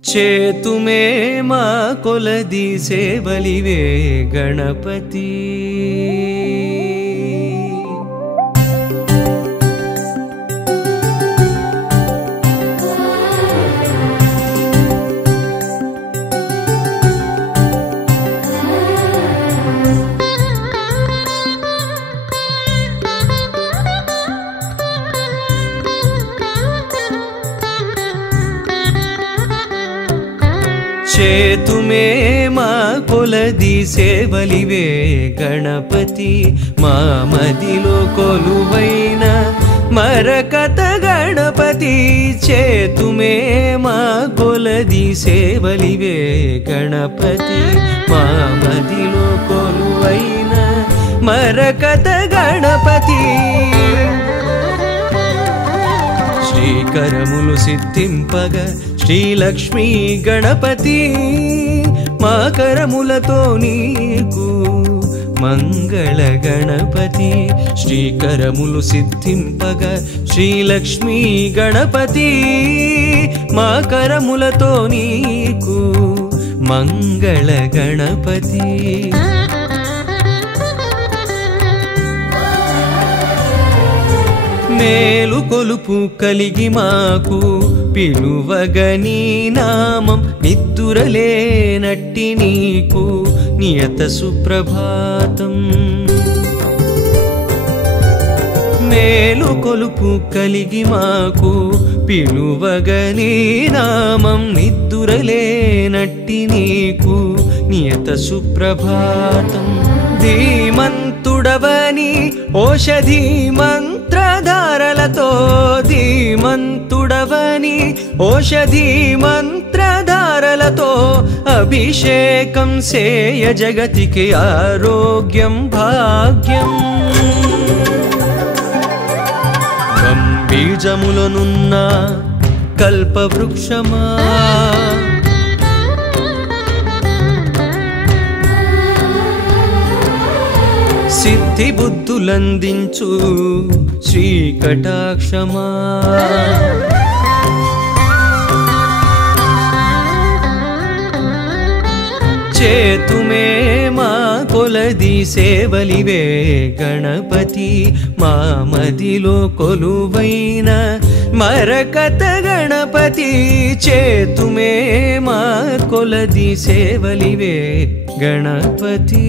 చేతుమే మా కొలది సేవలివే గణపతి చేతుమే మా కొలది సేవలివే గణపతి మా మదిలో కొలువైన మరకత గణపతి చేతుమే మా కొలది సేవలివే గణపతి మా మదిలో కొలువైన మరకత గణపతి శ్రీకరములు సిద్ధింపగ శ్రీలక్ష్మీ గణపతి మా కరములతో నీకు మంగళ గణపతి శ్రీకరములు సిద్ధింపగ శ్రీలక్ష్మీ గణపతి మా కరములతో నీకు మంగళ గణపతి మేలు కొలుపు కలిగి మాకు పిలువగని నామం నిద్దురలేనట్టి నీకు నియత సుప్రభాతం మేలు కొలుపు కలిగి మాకు పిలువగని నామం నిద్దురలేనట్టి నీకు నియత సుప్రభాతం ధీమంతుడవని ఓషధి మంత్రధారలతో ధీమంతుడవని ఓషధి మంత్రధారలతో అభిషేకం సేయ జగతికి ఆరోగ్యం భాగ్యం బీజములనున్న కల్పవృక్షమా సిద్ధి బుద్ధులందించు శ్రీకటాక్షమా చేతుమే మా కొలది సేవలివే గణపతి మా మదిలో కొలువైన మరకత గణపతి చేతుమే మా కొలది సేవలివే గణపతి